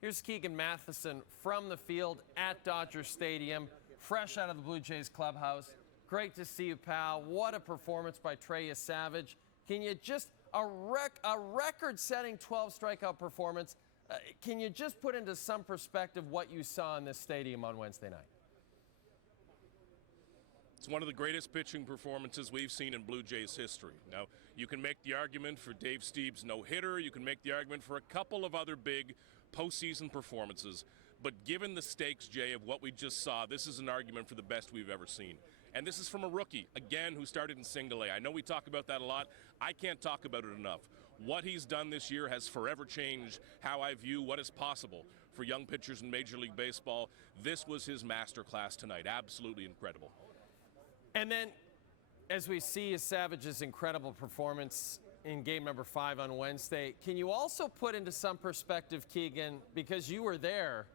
Here's Keegan Matheson from the field at Dodger Stadium, fresh out of the Blue Jays clubhouse. Great to see you, pal. What a performance by Trey Yesavage. Can you just, a record-setting 12 strikeout performance, can you just put into some perspective what you saw in this stadium on Wednesday night? It's one of the greatest pitching performances we've seen in Blue Jays history. Now, you can make the argument for Dave Stieb's no-hitter. You can make the argument for a couple of other big postseason performances. But given the stakes, Jay, of what we just saw, this is an argument for the best we've ever seen. And this is from a rookie, again, who started in single A. I know we talk about that a lot. I can't talk about it enough. What he's done this year has forever changed how I view what is possible for young pitchers in Major League Baseball. This was his masterclass tonight. Absolutely incredible. And then, as we see Yesavage's incredible performance in game number 5 on Wednesday, can you also put into some perspective, Keegan, because you were there,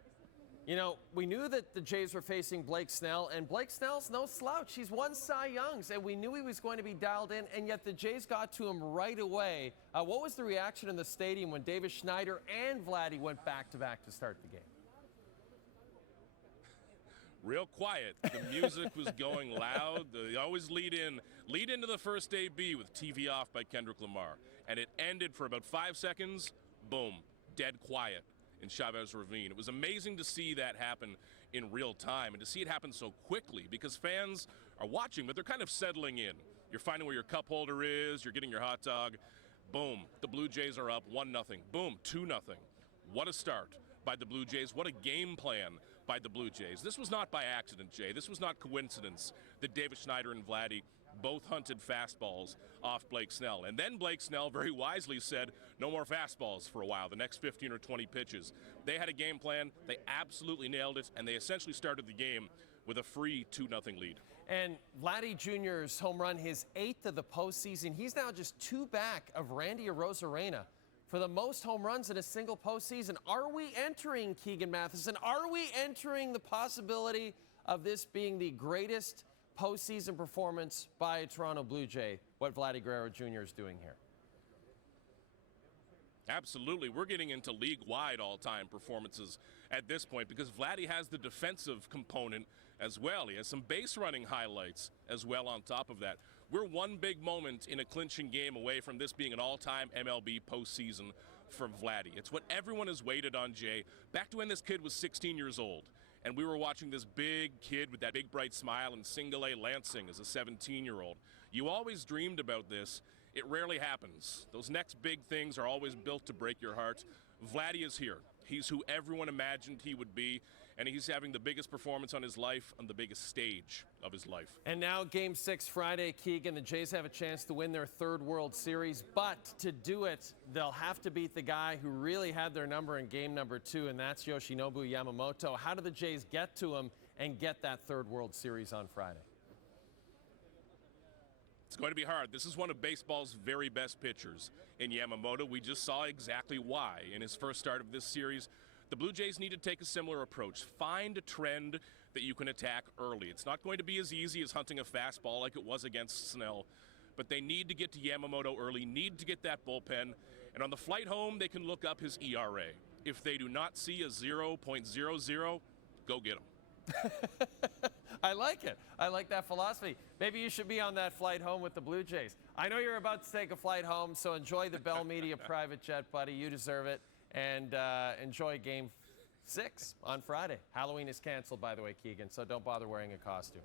you know, we knew that the Jays were facing Blake Snell, and Blake Snell's no slouch. He's won Cy Youngs, and we knew he was going to be dialed in, and yet the Jays got to him right away. What was the reaction in the stadium when Davis Schneider and Vladdy went back-to-back to start the game? Real quiet. The music was going loud. They always lead into the first AB with TV Off by Kendrick Lamar. And it ended for about 5 seconds, boom, dead quiet in Chavez Ravine. It was amazing to see that happen in real time and to see it happen so quickly because fans are watching, but they're kind of settling in. You're finding where your cup holder is, you're getting your hot dog. Boom, the Blue Jays are up 1-0. Boom, 2-0. What a start by the Blue Jays. What a game plan by the Blue Jays. This was not by accident, Jay. This was not coincidence that Davis Schneider and Vladdy both hunted fastballs off Blake Snell. And then Blake Snell very wisely said, no more fastballs for a while, the next 15 or 20 pitches. They had a game plan. They absolutely nailed it, and they essentially started the game with a free 2-0 lead. And Vladdy Jr.'s home run, his 8th of the postseason. He's now just 2 back of Randy Arozarena for the most home runs in a single postseason. Are we entering, Keegan Matheson, are we entering the possibility of this being the greatest postseason performance by a Toronto Blue Jay, what Vladimir Guerrero Jr. is doing here? Absolutely. We're getting into league-wide all-time performances at this point because Vladdy has the defensive component as well. He has some base-running highlights as well on top of that. We're one big moment in a clinching game away from this being an all-time MLB postseason for Vladdy. It's what everyone has waited on, Jay. Back to when this kid was 16 years old, and we were watching this big kid with that big bright smile in single A Lansing as a 17-year-old. You always dreamed about this. It rarely happens. Those next big things are always built to break your heart. Vladdy is here. He's who everyone imagined he would be, and he's having the biggest performance on his life on the biggest stage of his life. And now Game 6 Friday, Keegan. The Jays have a chance to win their 3rd World Series, but to do it, they'll have to beat the guy who really had their number in game number 2, and that's Yoshinobu Yamamoto. How do the Jays get to him and get that 3rd World Series on Friday? It's going to be hard. This is one of baseball's very best pitchers in Yamamoto. We just saw exactly why in his first start of this series. The Blue Jays need to take a similar approach. Find a trend that you can attack early. It's not going to be as easy as hunting a fastball like it was against Snell, but they need to get to Yamamoto early, need to get that bullpen, and on the flight home, they can look up his ERA. If they do not see a 0.00, go get him. I like it. I like that philosophy. Maybe you should be on that flight home with the Blue Jays. I know you're about to take a flight home, so enjoy the Bell Media private jet, buddy. You deserve it. And enjoy Game 6 on Friday. Halloween is canceled, by the way, Keegan, so don't bother wearing a costume.